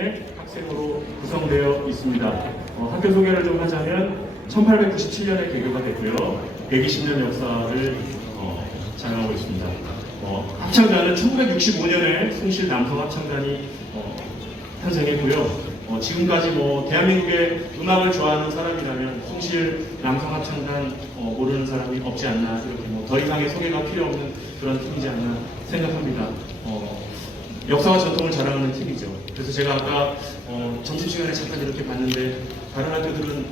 명의 학생으로 구성되어 있습니다. 어, 학교 소개를 좀 하자면 1897년에 개교가 됐고요. 120년 역사를 어, 자랑하고 있습니다. 어, 합창단은 1965년에 숭실 남성 합창단이 어, 탄생했고요. 어, 지금까지 뭐 대한민국의 음악을 좋아하는 사람이라면 숭실 남성 합창단 어, 모르는 사람이 없지 않나 이렇게 뭐 더 이상의 소개가 필요 없는 그런 팀이지 않나 생각합니다. 어, 역사와 전통을 자랑하는 팀이죠. 그래서 제가 아까 어, 점심시간에 잠깐 이렇게 봤는데 다른 학교들은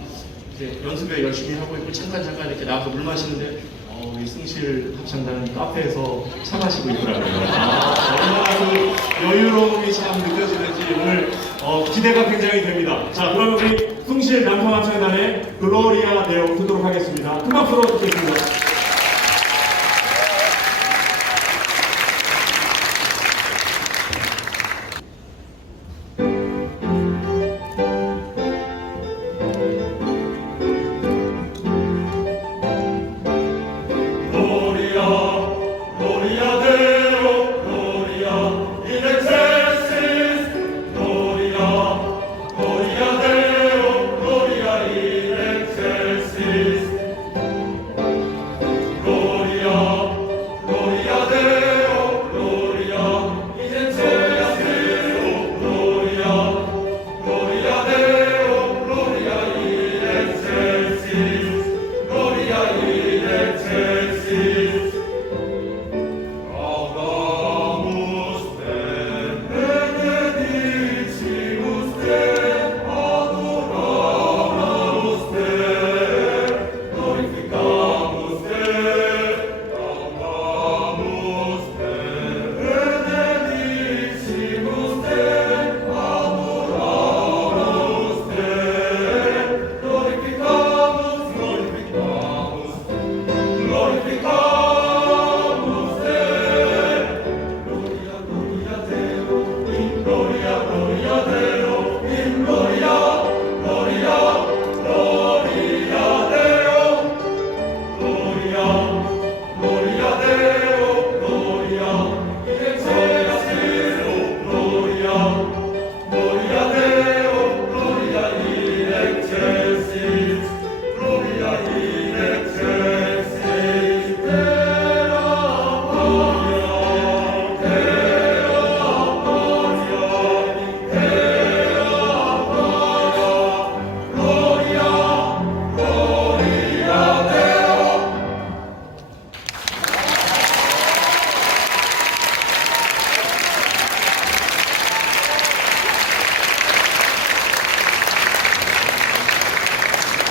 이제 연습에 열심히 하고 있고 잠깐 잠깐 이렇게 나와서 물 마시는데 어, 우리 승실 합창단은 카페에서 차 마시고 있더라고요. 아, 얼마나 그 여유로움이 참 느껴지는지 오늘 어, 기대가 굉장히 됩니다. 자, 그러면 우리 승실 남성 합창단의 글로리아 내용 듣도록 하겠습니다. 큰 박수로 듣겠습니다.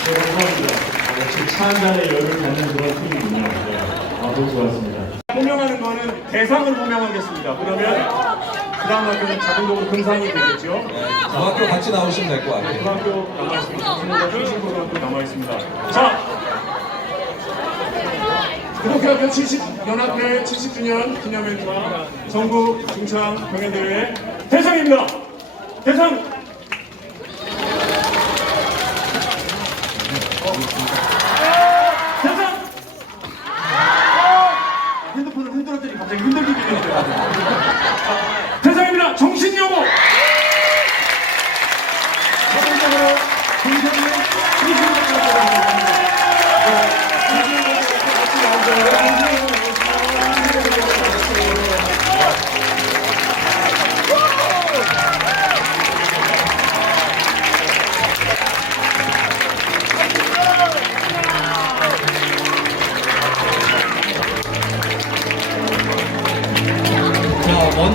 네, 감사합니다. 어, 역시 차 한잔의 여유를 갖는 그런 팀이군요. 네. 아, 너무 좋았습니다. 호명하는 거는 대상을 호명하겠습니다. 그러면 그 다음 학교는 자동적으로 금상이 되겠죠. 그 학교 같이 나오시면 될 것 같아요. 고등학교 남아있습니다. 중고등학교, 중고등학교 남아있습니다. 자! 구독학교 70, 연합회 70주년 기념회와 전국 중창 경연대회 대상입니다. 대상! 대상!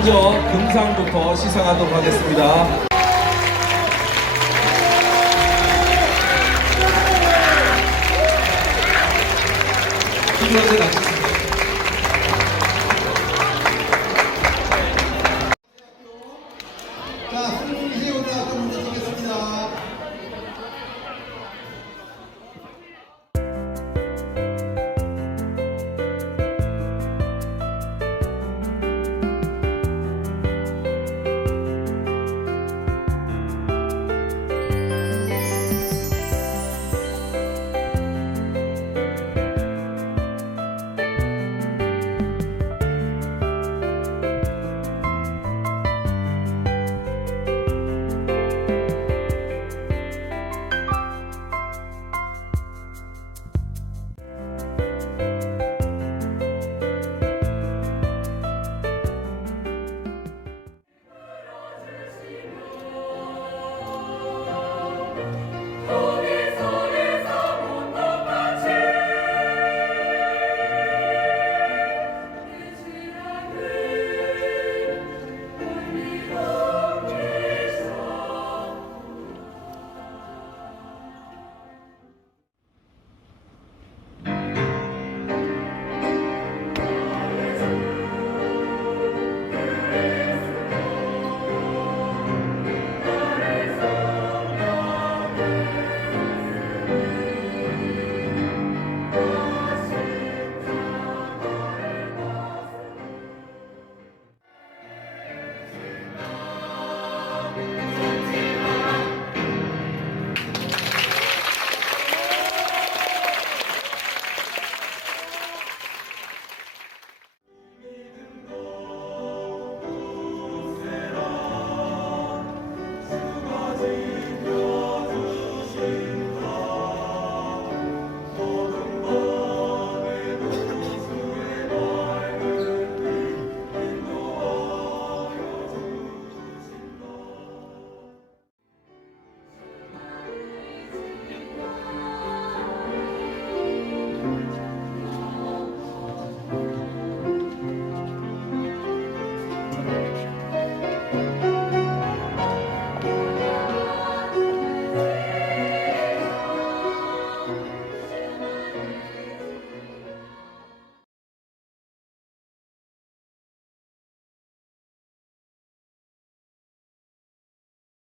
먼저 금상부터 시상하도록 하겠습니다. 이현재